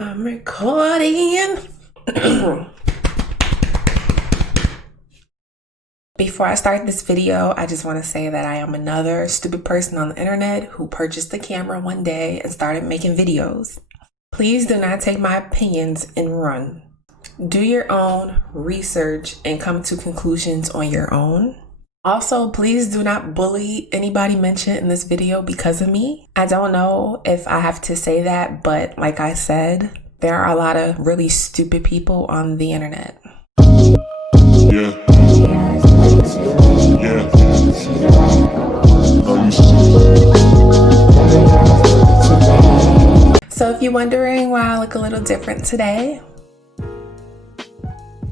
I'm recording. Before I start this video, I just want to say that I am another stupid person on the internet who purchased a camera one day and started making videos. Please do not take my opinions and run. Do your own research and come to conclusions on your own. Also, please do not bully anybody mentioned in this video because of me. I don't know if I have to say that, but like I said, there are a lot of really stupid people on the internet. Yeah. So if you're wondering why I look a little different today,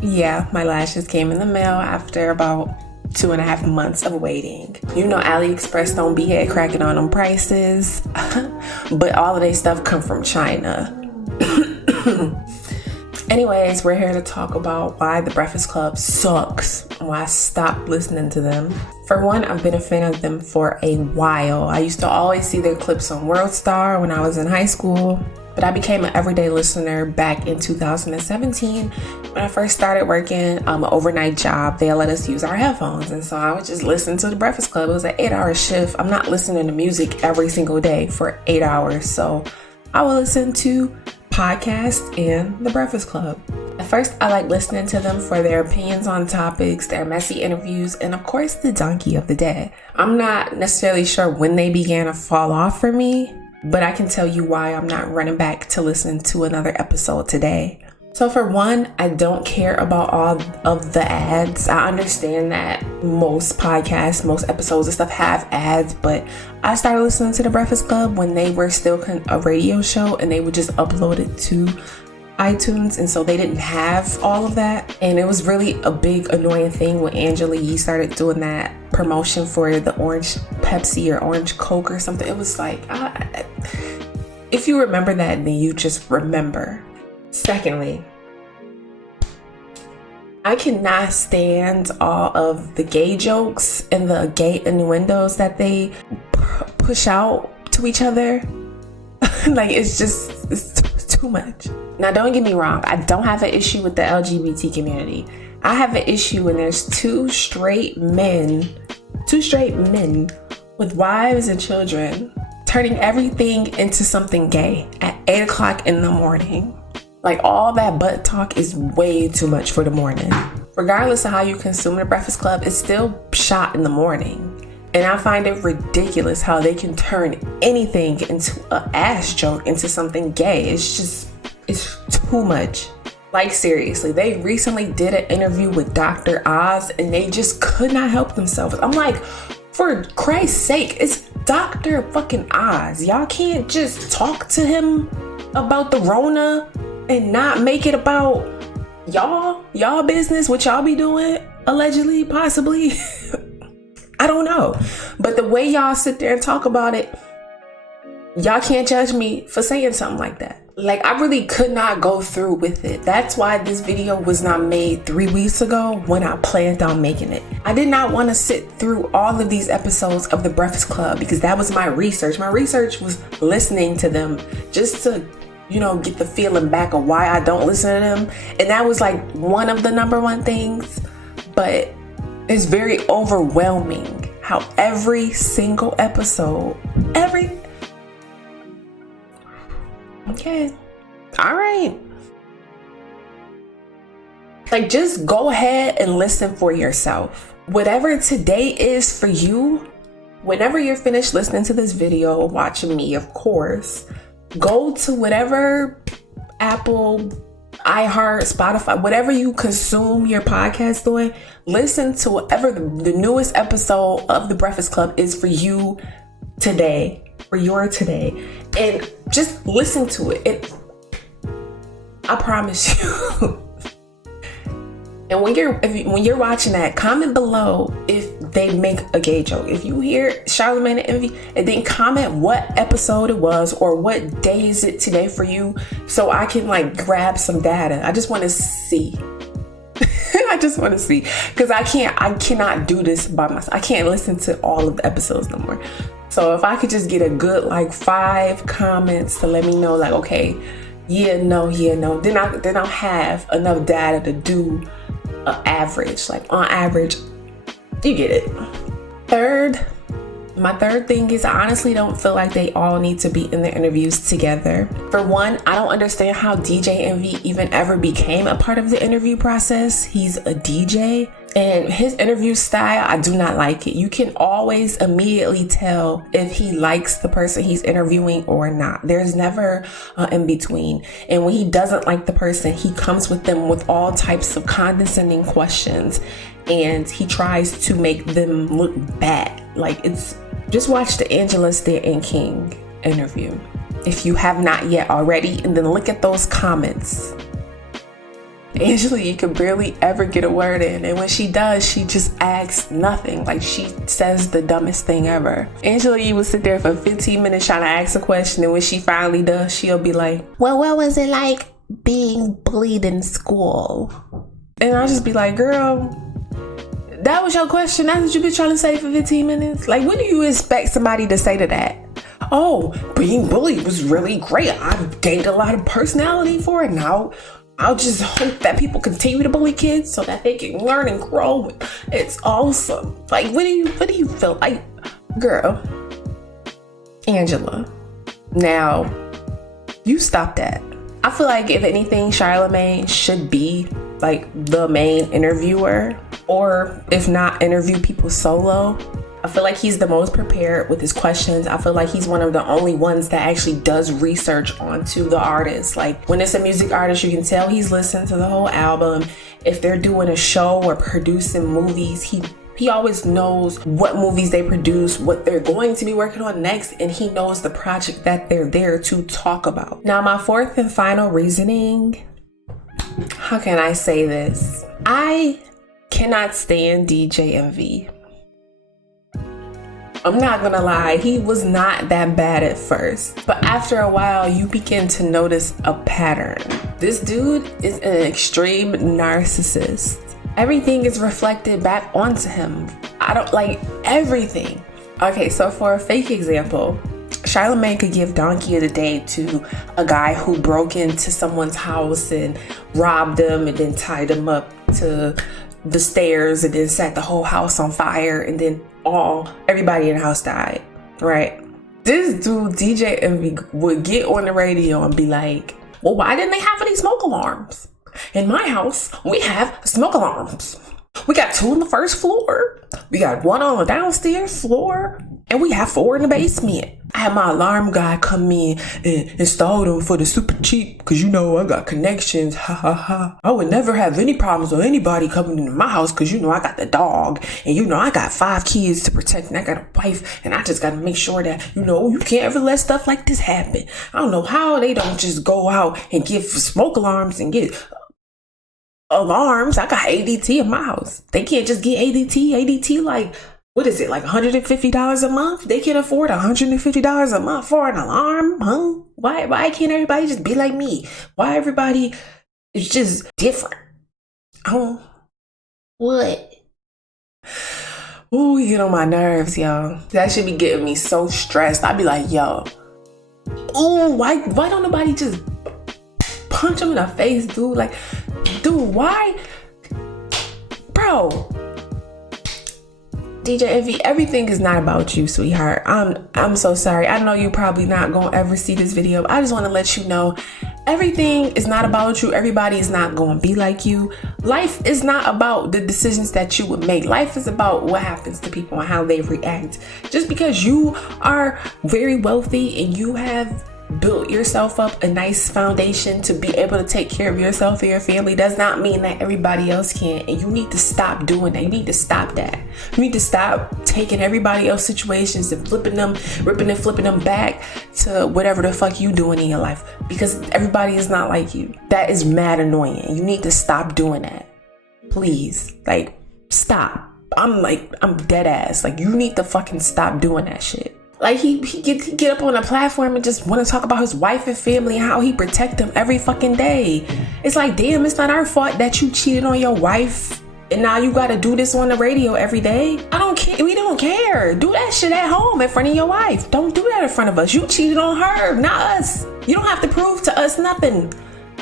yeah, my lashes came in the mail after about 2.5 months of waiting. You know, AliExpress don't be head cracking on them prices, but all of their stuff come from China. Anyways, we're here to talk about why The Breakfast Club sucks and why I stopped listening to them. For one, I've been a fan of them for a while. I used to always see their clips on World Star when I was in high school, but I became an everyday listener back in 2017 when I first started working an overnight job. They let us use our headphones, and so I would just listen to The Breakfast Club. It was an 8-hour shift. I'm not listening to music every single day for 8 hours, so I would listen to podcasts and The Breakfast Club. At first, I like listening to them for their opinions on topics, their messy interviews, and of course, the donkey of the day. I'm not necessarily sure when they began to fall off for me, but I can tell you why I'm not running back to listen to another episode today. So for one, I don't care about all of the ads. I understand that most podcasts, most episodes and stuff have ads, but I started listening to The Breakfast Club when they were still a radio show and they would just upload it to iTunes, and so they didn't have all of that. And it was really a big annoying thing when Angela Yee started doing that promotion for the orange Pepsi or orange Coke or something. It was like, if you remember that, then you just remember. Secondly, I cannot stand all of the gay jokes and the gay innuendos that they push out to each other. Like, it's too much. Now, don't get me wrong. I don't have an issue with the LGBT community. I have an issue when there's two straight men with wives and children turning everything into something gay at 8 o'clock in the morning. Like, all that butt talk is way too much for the morning. Regardless of how you consume The Breakfast Club, it's still shot in the morning. And I find it ridiculous how they can turn anything into an ass joke into something gay. It's too much. Like, seriously, they recently did an interview with Dr. Oz and they just could not help themselves. I'm like, for Christ's sake, it's Dr. fucking Oz. Y'all can't just talk to him about the Rona and not make it about y'all business, what y'all be doing, allegedly, possibly. I don't know. But the way y'all sit there and talk about it, y'all can't judge me for saying something like that. Like, I really could not go through with it. That's why this video was not made 3 weeks ago when I planned on making it. I did not want to sit through all of these episodes of The Breakfast Club because that was my research. My research was listening to them just to, get the feeling back of why I don't listen to them. And that was like one of the number one things. But it's very overwhelming how every single episode, okay, all right. Like, just go ahead and listen for yourself. Whatever today is for you, whenever you're finished listening to this video, watching me, of course, go to whatever Apple, iHeart, Spotify, whatever you consume your podcast doing, listen to whatever the newest episode of The Breakfast Club is for you today, for your today, and just listen to it. I promise you. And when you're watching that, comment below if they make a gay joke. If you hear Charlamagne and Envy, and then comment what episode it was or what day is it today for you, so I can grab some data. I just want to see. I just want to see, because I cannot do this by myself. I can't listen to all of the episodes no more. So if I could just get a good 5 comments to let me know okay, yeah, no. Then I have enough data to do an average. Like on average, you get it. My third thing is I honestly don't feel like they all need to be in the interviews together. For one, I don't understand how DJ Envy even ever became a part of the interview process. He's a DJ and his interview style, I do not like it. You can always immediately tell if he likes the person he's interviewing or not. There's never in between. And when he doesn't like the person, he comes with them with all types of condescending questions and he tries to make them look bad. Like just watch the Angela Stanton King interview if you have not yet already, and then look at those comments. Angela, you can barely ever get a word in, and when she does, she just asks nothing. Like she says the dumbest thing ever. Angela, you will sit there for 15 minutes trying to ask a question, and when she finally does, she'll be like, well, what was it like being bullied in school? And I'll just be like, girl, that was your question? That's what you've been trying to say for 15 minutes? Like, what do you expect somebody to say to that? Oh, being bullied was really great. I've gained a lot of personality for it now. I'll just hope that people continue to bully kids so that they can learn and grow. It's awesome. Like, what do you feel like? Girl, Angela, now, you stop that. I feel like if anything, Charlamagne should be like the main interviewer, or if not, interview people solo. I feel like he's the most prepared with his questions. I feel like he's one of the only ones that actually does research onto the artist. Like when it's a music artist, you can tell he's listened to the whole album. If they're doing a show or producing movies, he always knows what movies they produce, what they're going to be working on next, and he knows the project that they're there to talk about. Now, my fourth and final reasoning, how can I say this? I cannot stand DJ Envy. I'm not gonna lie, he was not that bad at first, but after a while you begin to notice a pattern. This dude is an extreme narcissist. Everything is reflected back onto him. I don't like everything. Okay, so for a fake example, Charlamagne could give Donkey of the Day to a guy who broke into someone's house and robbed them and then tied them up to the stairs and then set the whole house on fire, and then everybody in the house died, right? This dude, DJ Envy, would get on the radio and be like, well, why didn't they have any smoke alarms? In my house, we have smoke alarms. We got 2 on the first floor. We got 1 on the downstairs floor. And we have 4 in the basement. I had my alarm guy come in and install them for the super cheap. Because, you know, I got connections. Ha ha ha. I would never have any problems with anybody coming into my house. Because, you know, I got the dog. And, you know, I got 5 kids to protect. And I got a wife. And I just got to make sure that, you know, you can't ever let stuff like this happen. I don't know how they don't just go out and get smoke alarms and get alarms. I got ADT in my house. They can't just get ADT like, what is it, like $150 a month? They can afford $150 a month for an alarm, huh? Why can't everybody just be like me? Why everybody is just different? Oh, what? Ooh, you get on my nerves, y'all. That should be getting me so stressed. I'd be like, yo, ooh, why don't nobody just punch him in the face, dude? Like, dude, why? Bro, DJ Envy, everything is not about you, sweetheart. I'm so sorry. I know you're probably not gonna ever see this video. I just want to let you know everything is not about you. Everybody is not gonna be like you. Life is not about the decisions that you would make. Life is about what happens to people and how they react. Just because you are very wealthy and you have built yourself up a nice foundation to be able to take care of yourself and your family does not mean that everybody else can. And you need to stop doing that. You need to stop that. You need to stop taking everybody else's situations and flipping them, ripping and flipping them back to whatever the fuck you doing in your life, because everybody is not like you. That is mad annoying. You need to stop doing that. Please, like, stop. I'm dead ass. Like, you need to fucking stop doing that shit. Like, he get up on a platform and just want to talk about his wife and family and how he protect them every fucking day. It's like, damn, it's not our fault that you cheated on your wife and now you got to do this on the radio every day. I don't care. We don't care. Do that shit at home in front of your wife. Don't do that in front of us. You cheated on her, not us. You don't have to prove to us nothing.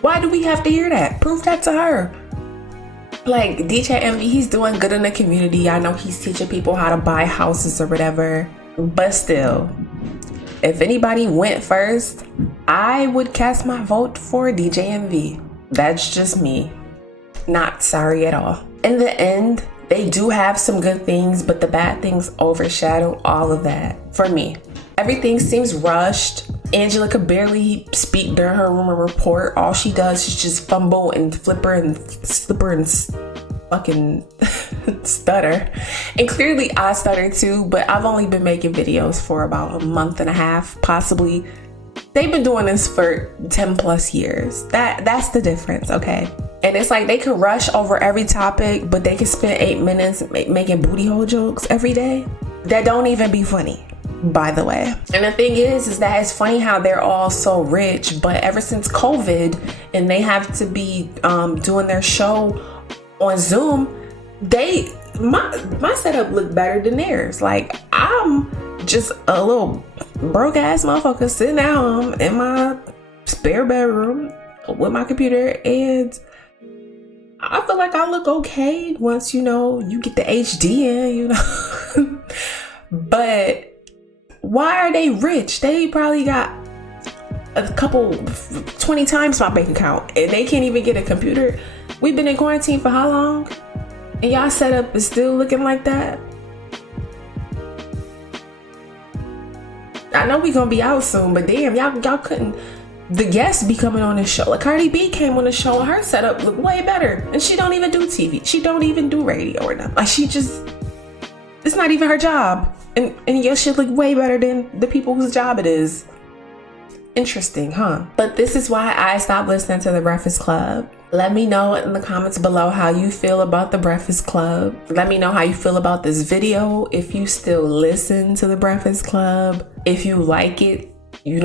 Why do we have to hear that? Prove that to her. Like DJ Envy, he's doing good in the community. I know he's teaching people how to buy houses or whatever. But still, if anybody went first, I would cast my vote for DJ Envy. That's just me. Not sorry at all. In the end, they do have some good things, but the bad things overshadow all of that for me. Everything seems rushed. Angela could barely speak during her rumor report. All she does is just fumble and flipper and slipper and fucking stutter. And clearly I stutter too, but I've only been making videos for about a month and a half, possibly. They've been doing this for 10 plus years. That's the difference, okay? And it's like they could rush over every topic, but they could spend 8 minutes making booty hole jokes every day that don't even be funny, by the way. And the thing is that it's funny how they're all so rich, but ever since COVID and they have to be doing their show on Zoom, my setup looked better than theirs. Like, I'm just a little broke ass motherfucker sitting at home in my spare bedroom with my computer, and I feel like I look okay once, you get the HD in, But why are they rich? They probably got a couple, 20 times my bank account, and they can't even get a computer. We've been in quarantine for how long? And y'all setup is still looking like that? I know we gonna be out soon, but damn, y'all couldn't. The guests be coming on the show. Like Cardi B came on the show and her setup looked way better. And she don't even do TV. She don't even do radio or nothing. Like it's not even her job. And your shit look way better than the people whose job it is. Interesting, huh? But this is why I stopped listening to The Breakfast Club. Let me know in the comments below how you feel about The Breakfast Club. Let me know how you feel about this video. If you still listen to The Breakfast Club. If you like it. You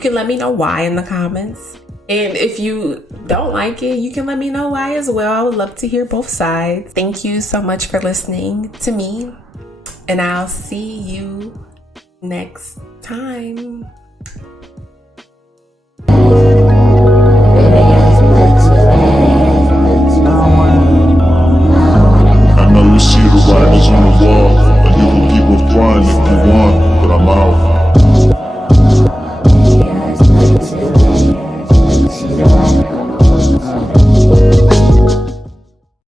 can let me know why in the comments. And if you don't like it, you can let me know why as well. I would love to hear both sides. Thank you so much for listening to me. And I'll see you next time. I know you see the writers on the wall, and you can keep on crying if you want, but I'm out. Yeah, it's